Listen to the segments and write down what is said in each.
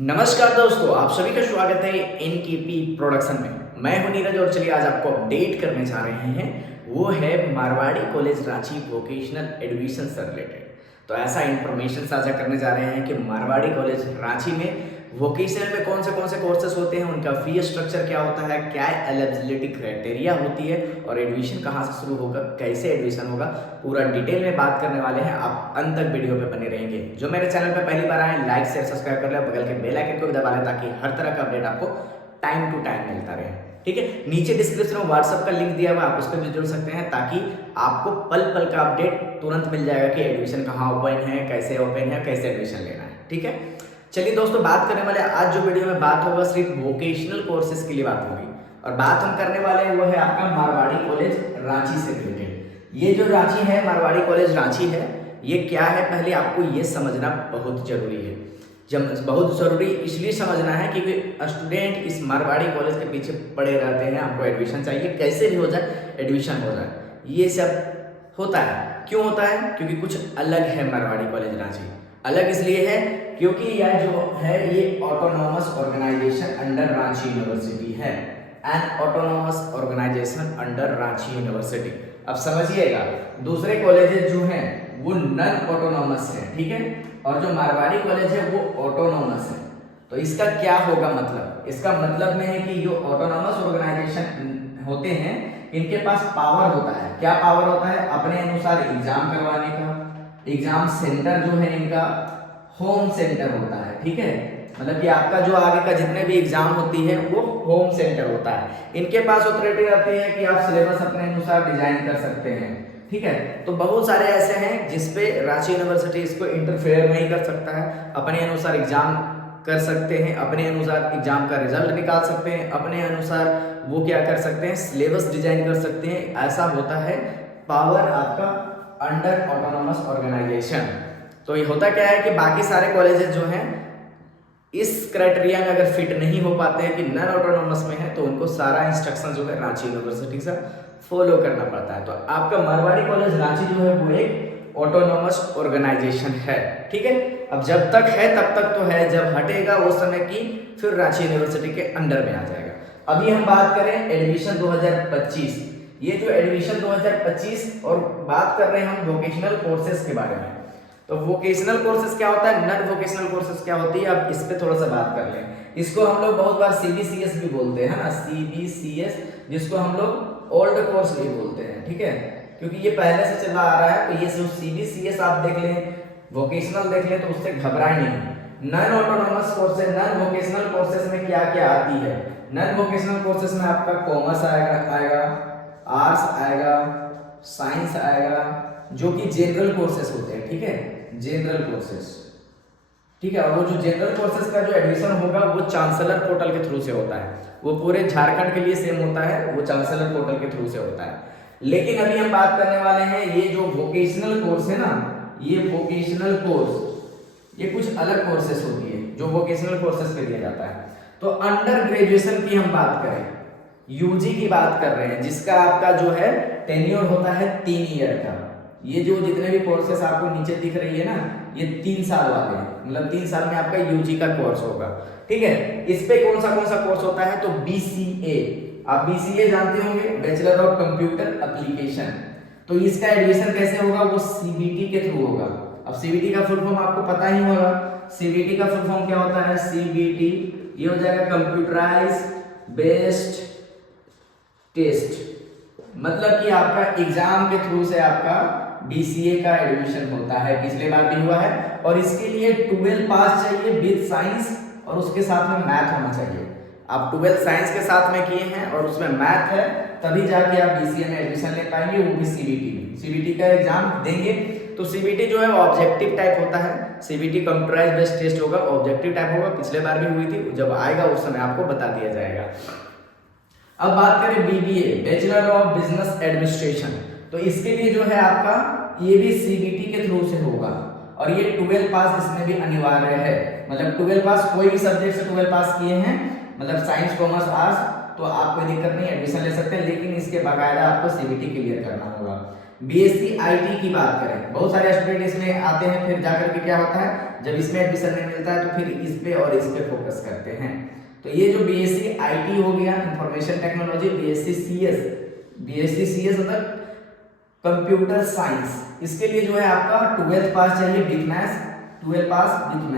नमस्कार दोस्तों, आप सभी का स्वागत है एनकेपी प्रोडक्शन में। मैं हूं नीरज और चलिए आज आपको अपडेट करने जा रहे हैं। वो है Marwari college Ranchi vocational admission से रिलेटेड। तो ऐसा इंफॉर्मेशन साझा करने जा रहे हैं कि मारवाड़ी कॉलेज रांची में वोकेशनल में कौन से कोर्सेस होते हैं, उनका फी स्ट्रक्चर क्या होता है, क्या एलिजिबिलिटी क्राइटेरिया होती है और एडमिशन कहाँ से शुरू होगा, कैसे एडमिशन होगा, पूरा डिटेल में बात करने वाले हैं। आप अंत तक वीडियो पे बने रहेंगे। जो मेरे चैनल पे पहली बार आए, लाइक शेयर सब्सक्राइब कर ले, बगल के बेल आइकन को भी दबा लें ताकि हर तरह का अपडेट आपको टाइम टू टाइम मिलता रहे। ठीक है, नीचे डिस्क्रिप्शन में व्हाट्सएप का लिंक दिया हुआ, आप उस पर भी जुड़ सकते हैं ताकि आपको पल पल का अपडेट तुरंत मिल जाएगा कि एडमिशन कहाँ ओपन है, कैसे ओपन है, कैसे एडमिशन लेना है। ठीक है, चलिए दोस्तों, बात करने वाले आज जो वीडियो में बात होगा सिर्फ वोकेशनल कोर्सेज के लिए बात होगी और बात हम करने वाले हैं वो है आपका मारवाड़ी कॉलेज रांची से रिलेटेड। ये जो रांची है, मारवाड़ी कॉलेज रांची है, ये क्या है पहले आपको ये समझना बहुत जरूरी है। जब बहुत ज़रूरी इसलिए समझना है क्योंकि स्टूडेंट इस मारवाड़ी कॉलेज के पीछे पड़े रहते हैं। हमको एडमिशन चाहिए, कैसे भी हो जाए एडमिशन हो जाए, ये सब होता है। क्यों होता है? क्योंकि कुछ अलग है मारवाड़ी कॉलेज रांची। अलग इसलिए है क्योंकि यह जो है ये autonomous organization under Ranchi university है। An autonomous organization under Ranchi university. अब समझिएगा, दूसरे कॉलेजेस जो हैं वो नॉन ऑटोनॉमस है, ठीक है, और जो मारवाड़ी कॉलेज है वो ऑटोनॉमस है। तो इसका क्या होगा मतलब? इसका मतलब में है कि जो ऑटोनॉमस ऑर्गेनाइजेशन होते हैं इनके पास पावर होता है। क्या पावर होता है? अपने अनुसार एग्जाम करवाने का। एग्जाम सेंटर जो है इनका होम सेंटर होता है। ठीक है, मतलब कि आपका जो आगे का जितने भी एग्जाम होती है वो होम सेंटर होता है। इनके पास ऑथोरिटी रहती है कि आप सिलेबस अपने अनुसार डिजाइन कर सकते हैं। ठीक है, तो बहुत सारे ऐसे हैं जिसपे रांची यूनिवर्सिटी इसको इंटरफेयर नहीं कर सकता है। अपने अनुसार एग्जाम कर सकते हैं, अपने अनुसार एग्जाम का रिजल्ट निकाल सकते हैं, अपने अनुसार वो क्या कर सकते हैं, सिलेबस डिजाइन कर सकते हैं। ऐसा होता है पावर आपका अंडर ऑटोनॉमस ऑर्गेनाइजेशन। तो ये होता क्या है कि बाकी सारे कॉलेजेस जो हैं इस क्राइटेरिया में अगर फिट नहीं हो पाते हैं कि नॉन ऑटोनॉमस में है, तो उनको सारा इंस्ट्रक्शन जो है रांची यूनिवर्सिटी से फॉलो करना पड़ता है। तो आपका मारवाड़ी कॉलेज रांची जो है वो एक ऑटोनॉमस ऑर्गेनाइजेशन है। ठीक है, अब जब तक है तब तक तो है, जब हटेगा उस समय की फिर रांची यूनिवर्सिटी के अंडर में आ जाएगा। अभी हम बात करें एडमिशन 2025, ये जो एडमिशन 2025 और बात कर रहे हैं हम वोकेशनल कोर्सेज के बारे में। तो वोकेशनल कोर्सेज क्या होता है, नॉन वोकेशनल कोर्सेज क्या होती है, अब इस पे थोड़ा सा बात कर लें। इसको हम लोग बहुत बार सीबीसीएस भी बोलते हैं ना, सीबीसीएस, जिसको हम लोग ओल्ड कोर्स भी बोलते हैं। ठीक है, क्योंकि ये पहले से चला आ रहा है, तो ये जो सीबीसीएस आप देख लें, वोकेशनल देख लें, तो उससे घबराए नहीं। Non autonomous courses, non vocational courses में क्या क्या आती है? नॉन वोकेशनल कोर्सेज में आपका कॉमर्स आएगा, आर्ट्स आएगा, साइंस आएगा, जो कि जनरल कोर्सेज होते हैं। ठीक है, जनरल कोर्सेज। ठीक है, और वो जो जनरल कोर्सेज का जो एडमिशन होगा वो चांसलर पोर्टल के थ्रू से होता है। वो पूरे झारखंड के लिए सेम होता है, वो चांसलर पोर्टल के थ्रू से होता है। लेकिन अभी हम बात करने वाले हैं ये जो वोकेशनल कोर्स है ना, ये वोकेशनल कोर्स ये कुछ अलग कोर्सेज होती है जो वोकेशनल कोर्सेज पे दिया जाता है। तो अंडर ग्रेजुएशन की हम बात करें, यूजी की बात कर रहे हैं, जिसका आपका जो है टेन्योर होता है 3 ईयर का। ये जो जितने भी कोर्सेस आपको नीचे दिख रही है ना, ये 3 साल वाले हैं, मतलब 3 साल में आपका यूजी का कोर्स होगा। ठीक है, इस पे कौन सा कोर्स होता है? तो बीसीए, आप बीसीए जानते होंगे, बैचलर ऑफ कंप्यूटर एप्लीकेशन। तो इसका एडमिशन कैसे होगा? वो सीबीटी के थ्रू होगा। अब सीबीटी का फुल फॉर्म आपको पता ही होगा। सीबीटी का फुल फॉर्म क्या होता है? सीबीटी ये हो जाएगा कंप्यूटराइज बेस्ड टेस्ट, मतलब कि आपका एग्जाम के थ्रू से आपका बीसीए का एडमिशन होता है। पिछले बार भी हुआ है, और इसके लिए 12 पास चाहिए विद साइंस, और उसके साथ में मैथ होना चाहिए। आप 12 साइंस के साथ में किए हैं और उसमें मैथ है, तभी जाके आप बीसीए में एडमिशन ले पाएंगे, वो भी सीबीटी में। सीबीटी का एग्जाम देंगे तो सीबीटी जो है ऑब्जेक्टिव टाइप होता है। सीबीटी कंप्यूटराइज्ड बेस्ड टेस्ट होगा, ऑब्जेक्टिव टाइप होगा। पिछले बार भी हुई थी, जब आएगा उस समय आपको बता दिया जाएगा। अब बात करें BBA, bachelor of business administration, तो इसके लिए जो है आपका ये भी सीबीटी के थ्रू से होगा, और ये 12 पास इसमें भी अनिवार्य है। मतलब 12 पास, कोई भी सब्जेक्ट से 12 पास किए हैं, मतलब साइंस कॉमर्स आर्ट्स, तो आप कोई दिक्कत नहीं, एडमिशन ले सकते हैं। लेकिन इसके बाकायदा आपको सीबीटी क्लियर करना होगा। बीएससी आईटी की बात करें, बहुत सारे स्टूडेंट इसमें आते हैं, फिर जाकर के क्या होता है जब इसमें एडमिशन नहीं मिलता है तो फिर इस पे और इस पे फोकस करते हैं। तो ये जो बीएससी आईटी हो गया इंफॉर्मेशन टेक्नोलॉजी, बीएससी सीएस मतलब कंप्यूटर साइंस, इसके लिए जो है आपका 12th पास चाहिए with maths, 12 pass with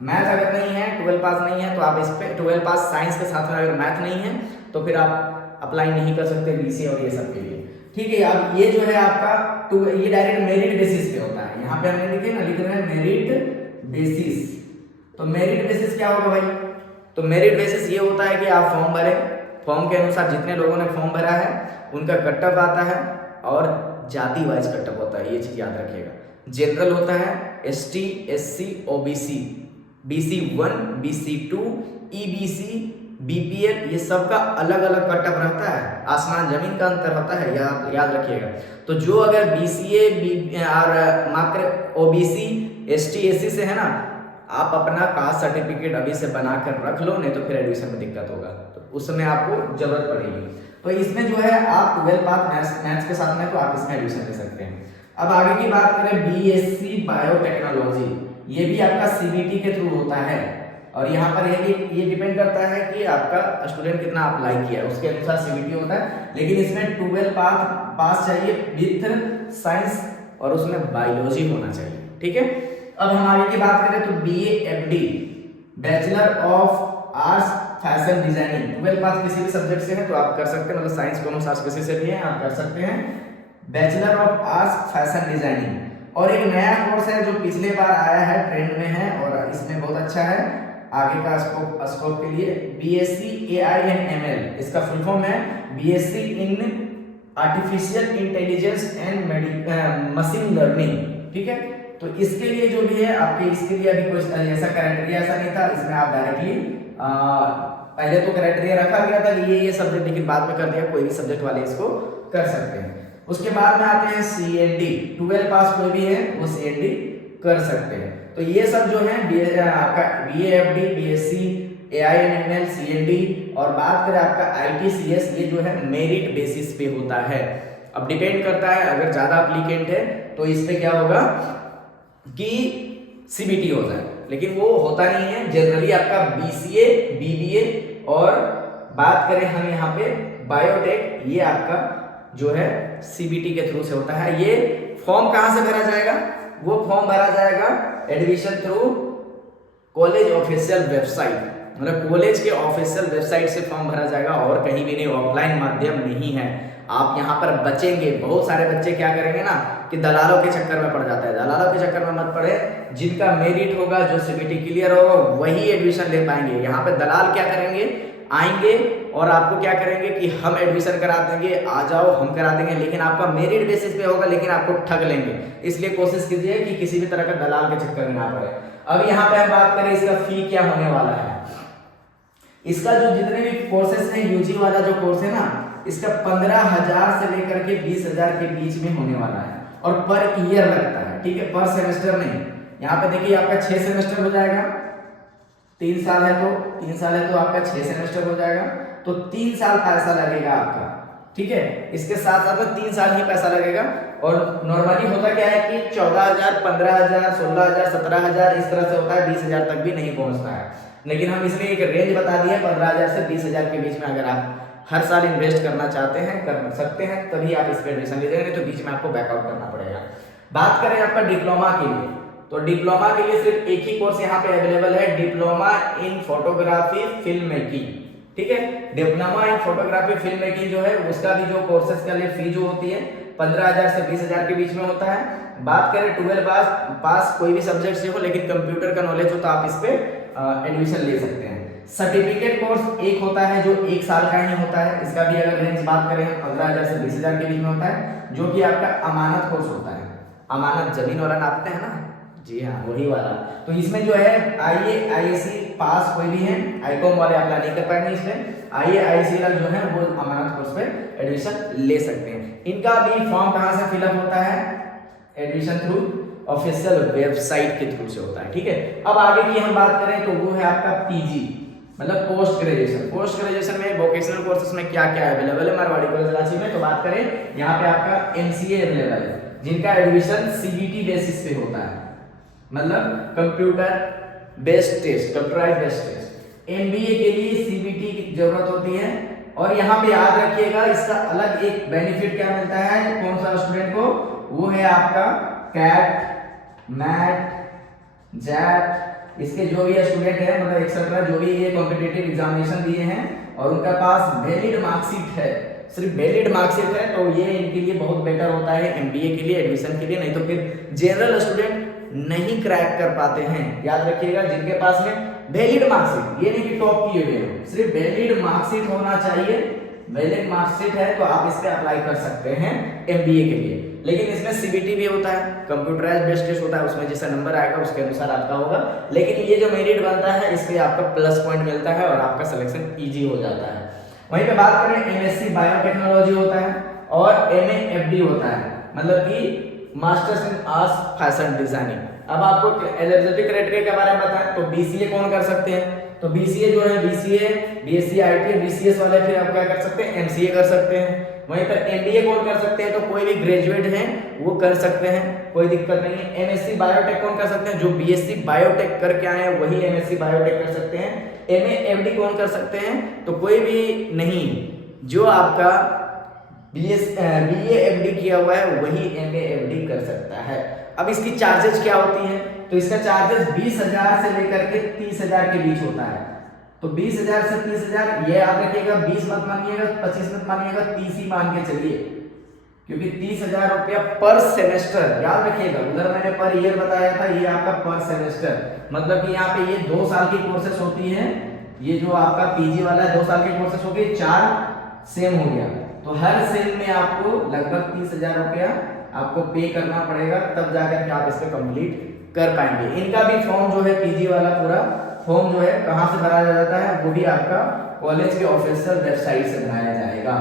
math अगर नहीं है, 12 पास नहीं है तो आप इस पे 12 पास साइंस के साथ में अगर मैथ नहीं है तो फिर आप अप्लाई नहीं कर सकते बीसी और ये सब के लिए, ठीक है। अब ये जो है आपका ये डायरेक्ट मेरिट बेसिस पे होता है, यहाँ पे हमने लिखे ना, लिख रहे हैं मेरिट बेसिस। तो मेरिट बेसिस क्या होगा भाई, तो मेरिट बेसिस ये होता है कि आप फॉर्म भरे, फॉर्म के अनुसार जितने लोगों ने फॉर्म भरा है उनका कट ऑफ आता है और जाति वाइज कट ऑफ होता है, ये चीज याद रखिएगा। जनरल होता है ST, SC, OBC, BC1, BC2, EBC, BPL, ये सब का अलग अलग कट ऑफ रहता है, आसमान जमीन का अंतर होता है, याद रखिएगा। तो जो अगर BCA और मात्र OBC, ST, SC से है ना, आप अपना कास्ट सर्टिफिकेट अभी से बनाकर रख लो, नहीं तो फिर एडमिशन में दिक्कत होगा, तो उस समय आपको जरूरत पड़ेगी। तो इसमें जो है आप 12 पास मैथ्स के साथ में तो आप इसमें एडमिशन ले सकते हैं। अब आगे की बात करें बीएससी बायोटेक्नोलॉजी, ये भी आपका सीबीटी के थ्रू होता है और यहाँ पर ये डिपेंड करता है कि आपका स्टूडेंट कितना अप्लाई किया है उसके अनुसार सीबीटी होता है, लेकिन इसमें 12 पास चाहिए विथ साइंस और उसमें बायोलॉजी होना चाहिए, ठीक है। अब हम आगे की बात करें तो BAFD bachelor of arts fashion designing, 12 पास किसी भी सब्जेक्ट से है तो आप कर सकते हैं, मतलब साइंस कॉमर्स आर्ट्स किसी से भी है आप कर सकते हैं, bachelor of arts fashion designing. और एक नया कोर्स है जो पिछले बार आया है, ट्रेंड में है और इसमें बहुत अच्छा है आगे का स्कोप के लिए, BSc AI एंड ML, इसका फुल फॉर्म है BSc in artificial intelligence and machine learning, ठीक है। तो इसके लिए जो भी है आपके, इसके लिए अभी कोई ऐसा क्राइटेरिया ऐसा नहीं था, इसमें आप डायरेक्टली पहले तो क्राइटेरिया रखा गया था कि ये सब्जेक्ट, लेकिन बाद में कर दिया कोई भी सब्जेक्ट वाले इसको कर सकते हैं। उसके बाद में आते हैं CND, 12 पास कोई भी है वो CND कर सकते हैं। तो ये सब जो है आपका BAFD, BSc AI and ML, CND, और बात करें आपका ITCS, ये जो है मेरिट बेसिस पे होता है। अब डिपेंड करता है, अगर ज्यादा एप्लीकेंट है तो इस पे क्या होगा कि CBT हो जाए, लेकिन वो होता नहीं है, जनरली आपका BCA, BBA और बात करें हम यहाँ पे बायोटेक, ये आपका जो है CBT के थ्रू से होता है। ये फॉर्म कहाँ से भरा जाएगा, वो फॉर्म भरा जाएगा admission through college official website, मतलब कॉलेज के ऑफिशियल वेबसाइट से फॉर्म भरा जाएगा और कहीं भी नहीं, ऑफलाइन माध्यम नहीं है। आप यहाँ पर बचेंगे, बहुत सारे बच्चे क्या करेंगे ना कि दलालों के चक्कर में पड़ जाता है, दलालों के चक्कर में मत पड़े, जिनका मेरिट होगा, जो CBT क्लियर होगा वही एडमिशन ले पाएंगे। यहाँ पे दलाल क्या करेंगे, आएंगे और आपको क्या करेंगे कि हम एडमिशन करा देंगे, आ जाओ हम करा देंगे, लेकिन आपका मेरिट बेसिस पे होगा, लेकिन आपको ठग लेंगे। इसलिए कोशिश कीजिए कि किसी भी तरह का दलाल के चक्कर में ना पड़े। अब यहाँ पे हम बात करें इसका फी क्या होने वाला है, इसका जो जितने भी कोर्सेस हैं, यूजी वाला जो कोर्स है ना, इसका 15,000 से लेकर के 20,000 के बीच में होने वाला है और पर ईयर लगता है, ठीक है, पर सेमेस्टर नहीं। यहाँ पे देखिए आपका 6 सेमेस्टर हो जाएगा, 3 साल है तो 3 साल है तो आपका 6 सेमेस्टर हो जाएगा, तो 3 साल पैसा लगेगा आपका, ठीक है। इसके साथ साथ में 3 साल ही पैसा लगेगा। और नॉर्मली होता क्या है कि 14,000, 15,000, 16,000, 17,000 इस तरह से होता है, 20,000 तक भी नहीं पहुंचता है, लेकिन हम इसमें एक रेंज बता दिए 15,000 से 20,000 के बीच में। अगर आप हर साल इन्वेस्ट करना चाहते हैं, कर सकते हैं, तभी आप इस पे एडमिशन ले जाएंगे, तो बीच में आपको बैकआउट करना पड़ेगा। बात करें आपका डिप्लोमा के लिए, तो डिप्लोमा के लिए सिर्फ एक ही कोर्स यहाँ पे अवेलेबल है, diploma in photography film making, ठीक है। Diploma in photography film making जो है उसका भी जो कोर्सेज के लिए फी जो होती है 15,000 से 20,000 के बीच में होता है। बात करें 12 पास कोई भी सब्जेक्ट से हो, लेकिन कंप्यूटर का नॉलेज हो तो आप इस पे एडमिशन ले सकते हैं। सर्टिफिकेट कोर्स एक होता है जो 1 साल का ही होता है, इसका भी अगर रेंज बात करें 15,000 से 20,000 के बीच में होता है, जो कि आपका अमानत कोर्स होता है। अमानत जमीन वाला नापते हैं ना, जी हाँ वही वाला। तो इसमें जो है IAC पास कोई भी है, आईकॉम वाले अप्लाई नहीं कर पाएंगे इसमें, IAC वाला जो है वो अमानत कोर्स पे एडमिशन ले सकते हैं। इनका भी फॉर्म कहाँ से फिलअप होता है, एडमिशन थ्रू ऑफिशियल वेबसाइट के थ्रू से होता है, ठीक है। अब आगे की हम बात करें तो वो है आपका PG, मतलब पोस्ट ग्रेजुएशन। पोस्ट ग्रेजुएशन में वोकेशनल कोर्सेज में क्या क्या अवेलेबल है मारवाड़ी कॉलेज रांची में, तो बात करें यहाँ पे आपका एमसीए अवेलेबल है, जिनका एडमिशन सीबीटी बेसिस पे होता है, मतलब computer based test, computerised based test. MBA के लिए सीबीटी की जरूरत होती है। और यहाँ पे याद रखिएगा इसका अलग एक बेनिफिट क्या मिलता है कौन सा स्टूडेंट को, वो है आपका कैट, मैट, जैट, इसके जो भी स्टूडेंट है मतलब एक्सेट्रा जो भी ये कॉम्पिटिटिव एग्जामिनेशन दिए हैं और उनका पास वैलिड मार्कशीट है, सिर्फ वैलिड मार्कशीट है, तो ये इनके लिए बहुत बेटर होता है एमबीए के लिए एडमिशन के लिए। नहीं तो फिर जनरल स्टूडेंट नहीं क्रैक कर पाते हैं। याद रखिएगा जिनके पास में वैलिड मार्कशीट, ये नहीं कि टॉप किए हुए हो, सिर्फ वैलिड मार्कशीट होना चाहिए। वैलिड मार्कशीट है तो आप इस पे अप्लाई कर सकते हैं एमबीए के लिए। लेकिन इसमें सीबीटी भी होता है, कंप्यूटराइज्ड बेस्ड टेस्ट होता है, उसमें जैसा नंबर आएगा उसके अनुसार आपका होगा। लेकिन ये जो मेरिट बनता है इस पे आपका प्लस पॉइंट मिलता है और आपका सिलेक्शन इजी हो जाता है। वहीं पे बात करें एमएससी बायोटेक्नोलॉजी होता है और एमएएफडी होता है, मतलब कि masters in arts fashion designing. अब आपको एलिजिबिलिटी क्राइटेरिया के बारे में बताएं तो बीसीए कौन कर सकते हैं, तो बीसीए जो है बीसीए, बीएससी आईटी, बीसीएस वाले फिर आप क्या कर सकते हैं एमसीए कर सकते हैं। वहीं पर एमबीए कौन कर सकते हैं, तो कोई भी ग्रेजुएट हैं वो कर सकते हैं, कोई दिक्कत नहीं है। एमएससी बायोटेक कौन कर सकते हैं, जो बीएससी बायोटेक करके आए हैं वही एमएससी बायोटेक कर सकते हैं। एमएएफडी कौन कर सकते हैं, तो कोई भी नहीं जो आपका बीएएफडी किया हुआ है वही एमएएफडी कर सकता है। अब इसकी चार्जेस क्या होती है, तो इसका चार्जेस 20,000 से लेकर के 30,000 के बीच होता है। तो 20,000 से 30,000 ये आप रखिएगा, 20 मत मानिएगा, 25 मत मानिएगा, 30 ही मान के चलिए, क्योंकि 30,000 रुपया पर सेमेस्टर। याद रखिएगा उधर मैंने पर ईयर बताया था, ये आपका पर सेमेस्टर, मतलब कि यहाँ पे ये 2 साल की कोर्सेस होती है। ये जो आपका पीजी वाला है 2 साल की कोर्सेस हो गई, 4 सेम हो गया, तो हर सेम में आपको लगभग 30,000 रुपया आपको पे करना पड़ेगा, तब जाकर के आप इसको कंप्लीट कर पाएंगे। इनका भी फॉर्म जो है पीजी वाला पूरा फॉर्म जो है कहाँ से भराया जाता है, वो भी आपका कॉलेज के ऑफिशियल वेबसाइट से भराया जाएगा।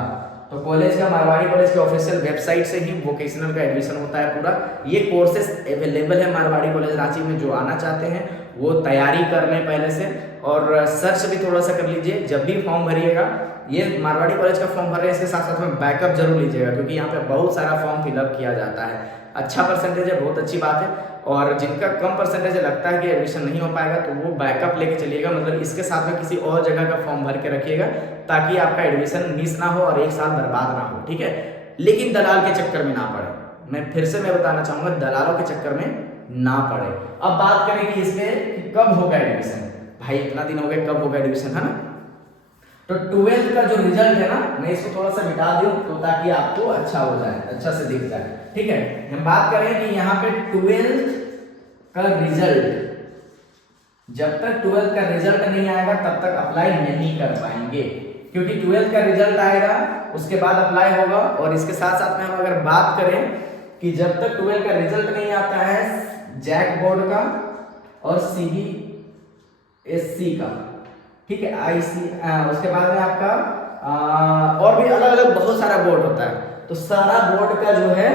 तो कॉलेज का मारवाड़ी कॉलेज के ऑफिशियल वेबसाइट से ही वोकेशनल का एडमिशन होता है पूरा। ये कोर्सेज अवेलेबल है मारवाड़ी कॉलेज रांची में, जो आना चाहते हैं वो तैयारी कर लें पहले से और सर्च भी थोड़ा सा कर लीजिए जब भी फॉर्म भरिएगा। ये मारवाड़ी कॉलेज का फॉर्म भर रहे हैं, इसके साथ साथ में बैकअप जरूर लीजिएगा, क्योंकि यहाँ पे बहुत सारा फॉर्म फिलअप किया जाता है। अच्छा परसेंटेज है, बहुत अच्छी बात है। और जिनका कम परसेंटेज लगता है कि एडमिशन नहीं हो पाएगा तो वो बैकअप लेके चलिएगा, मतलब इसके साथ में किसी और जगह का फॉर्म भर के रखिएगा ताकि आपका एडमिशन मिस ना हो और 1 साल बर्बाद ना हो, ठीक है। लेकिन दलाल के चक्कर में ना पड़े, मैं फिर से बताना चाहूंगा दलालों के चक्कर में ना पड़े। अब बात करें कि इसमें कब होगा एडमिशन, भाई इतना दिन हो गए कब होगा एडमिशन, है ना। तो 12th का जो रिजल्ट है ना, मैं इसको थोड़ा सा मिटा दूं तो ताकि आपको अच्छा हो जाए, अच्छा से दिख जाए, ठीक है। हम बात करें कि यहाँ पे 12th का रिजल्ट, जब तक 12th का रिजल्ट नहीं आएगा तब तक अप्लाई नहीं कर पाएंगे, क्योंकि 12th का रिजल्ट आएगा उसके बाद अप्लाई होगा। और इसके साथ साथ में हम अगर बात करें कि जब तक 12th का रिजल्ट नहीं आता है जैक बोर्ड का और सीबीएसई का, ठीक है, आईसी, उसके बाद में आपका और भी अलग अलग बहुत सारा बोर्ड होता है, तो सारा बोर्ड का जो है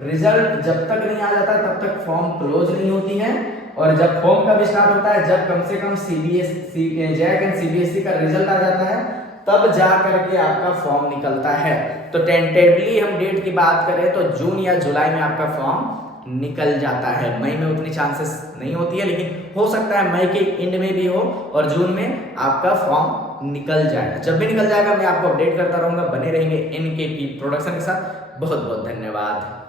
रिजल्ट जब तक नहीं आ जाता तब तक फॉर्म क्लोज नहीं होती है। और जब फॉर्म कब स्टार्ट होता है, जब कम से कम सीबीएसई जैक एंड सीबीएसई का रिजल्ट आ जाता है तब जा करके आपका फॉर्म निकलता है। तो टेंटेटिवली हम डेट की बात करें तो जून या जुलाई में आपका फॉर्म निकल जाता है। मई में उतनी चांसेस नहीं होती है, लेकिन हो सकता है मई के एंड में भी हो और जून में आपका फॉर्म निकल जाए। जब भी निकल जाएगा मैं आपको अपडेट करता रहूंगा, बने रहेंगे एनकेपी प्रोडक्शन के साथ। बहुत बहुत धन्यवाद।